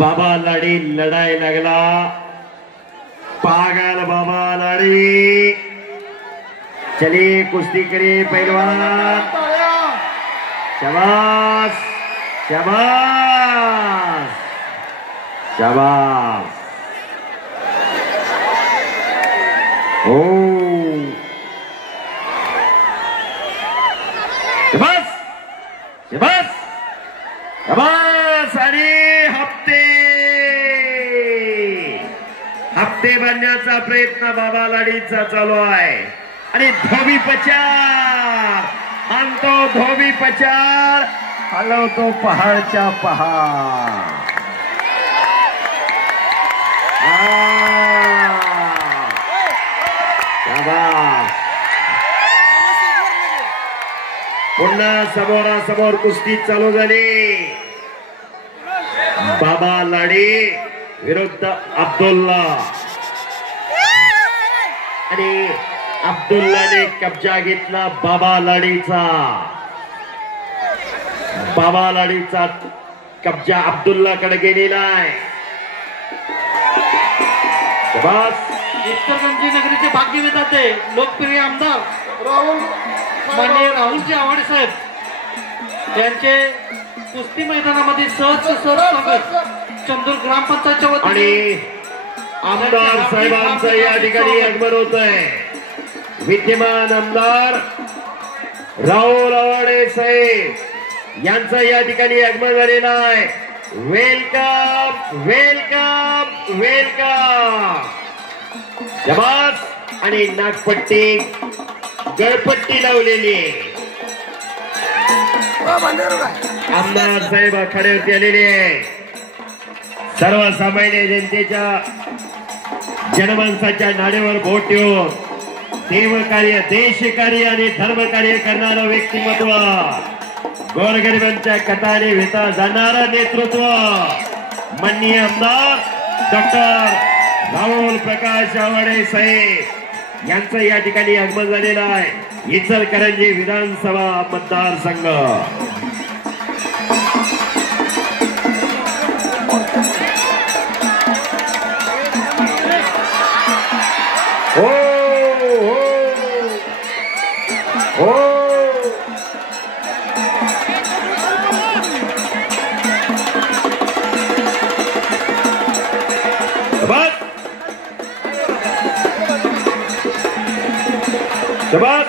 बाबा लाडी लढाई लागला. पागल बाबा लाडी. चलिए कुश्ती करिए पहलवान. शाबाश शाबाश शाबाश. ओ शाबाश शाबाश शाबाश. आणि हप्ते बांधण्याचा प्रयत्न बाबा लाडीचा चालू आहे. आणि धोबी पचार आणतो. धोबी पचार हलवतो पहाडच्या पहाड. पुन्हा समोरासमोर कुस्ती चालू झाली. बाबा लाडी विरुद्ध अब्दुल्ला. आणि अब्दुल्लाने कब्जा घेतला बाबा लाडीचा. बाबा लाडीचा कब्जा अब्दुल्ला कडे गेलेला आहे. इचलकरंजी नगरीचे भाग्यविधाते लोकप्रिय आमदार माननीय राहुलजी आव्हाड साहेब यांचे कुस्ती मैदानामध्ये सहज चंदूर ग्रामपंचायतच्या वतीने आणि आमदार साहेबांचं या ठिकाणी आगमन होत आहे. विद्यमान आमदार राहुल आव्हाड साहेब यांचं या ठिकाणी आगमन झालेलं आहे. Welcome welcome welcome. शाबास. आणि नागपट्टी गळपट्टी लावलेली. आमदार साहेब आखाड्यावरती आलेले आहे. सर्वसामान्य जनतेच्या जनमानसाच्या नाडीवर बोट ठेवून देवकार्य देशकार्य आणि धर्मकार्य करणारं व्यक्तिमत्व. गोरगरिबांच्या कथाने व्यथा जाणारं नेतृत्व माननीय आमदार डॉक्टर राहुल प्रकाश आव्हाड साहेब यांचं या ठिकाणी आगमन झालेलं आहे. इचलकरंजी विधानसभा मतदारसंघ. हो हो हो. शाबाश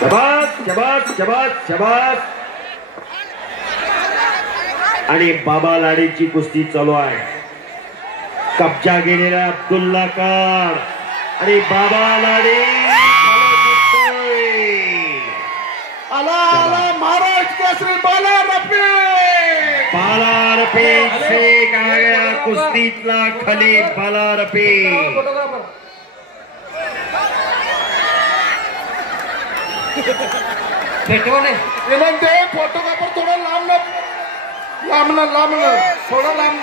शाबाश शाबाश शाबाश शाबाश. आणि बाबा लाडीची कुस्ती चालू आहे. कब्जा गेलेला अब्दुल्ला कार आणि बाबा लाडी. आला आला महाराज केसरी बाला रफी. बाला रफी शेख आ गया कुस्तीतला खलीफ बाला रफी. विनंती फोटोग्राफर थोडा लांब लांब थोडा लांब.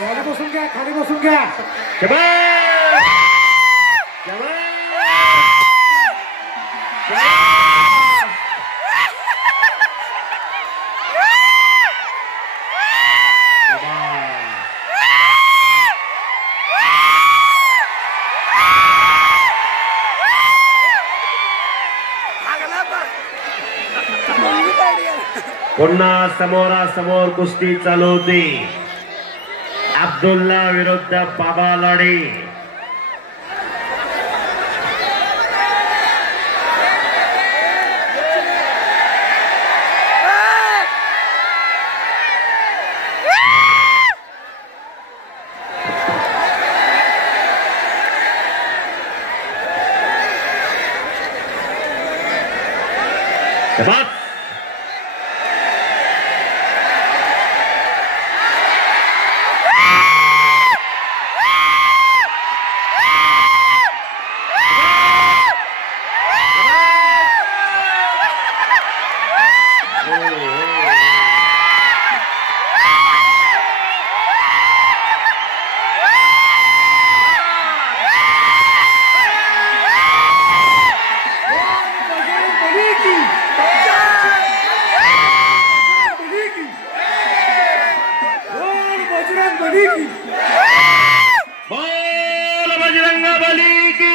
खाली बसून घ्या. खाली बसून घ्या. पुन्हा समोरासमोर कुस्ती चालू होती. अब्दुल्ला विरुद्ध बाबा लाडी. बली की बोल बजरंग बली की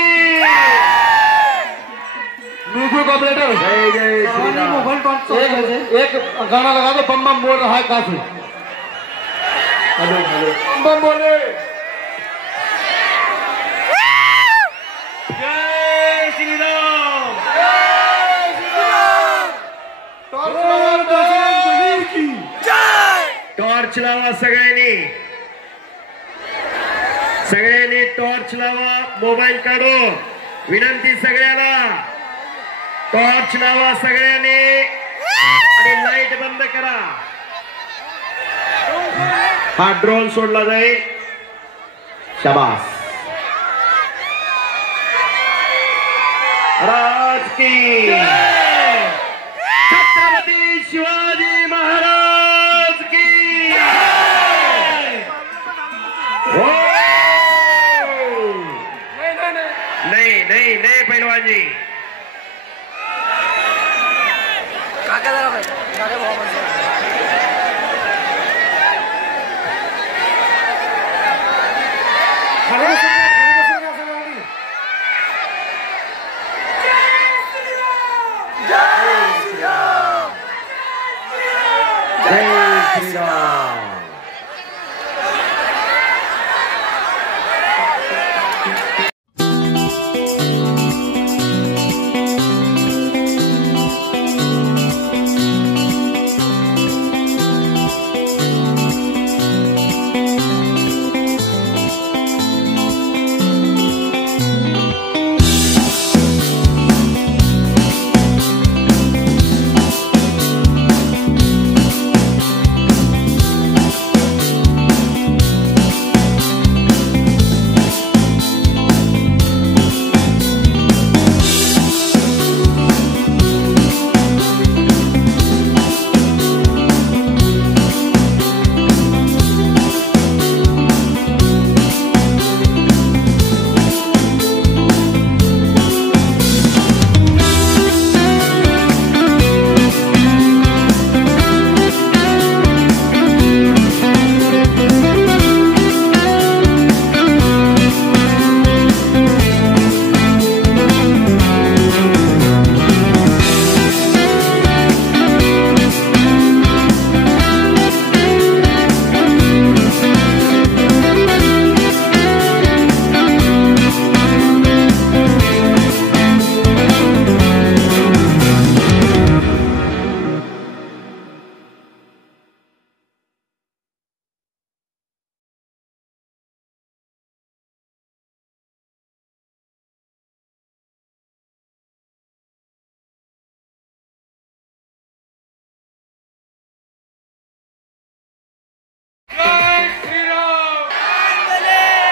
म्यूजिक ऑपरेटर जय जय श्री राम। एक गाना लगा दो बम बम बोल रहा है काफी हेलो हेलो बम बोले जय श्री राम। टॉर्च लावा सगळ्यांनी सगळ्यांनी टॉर्च लावा मोबाईल काढो विनंती सगळ्याला टॉर्च लावा सगळ्यांनी आणि लाईट बंद करा हा ड्रोन सोडला जाईल शाबास राज की छत्रपती शिवाजी महाराज की हो नहीं नहीं नहीं पहलवान जी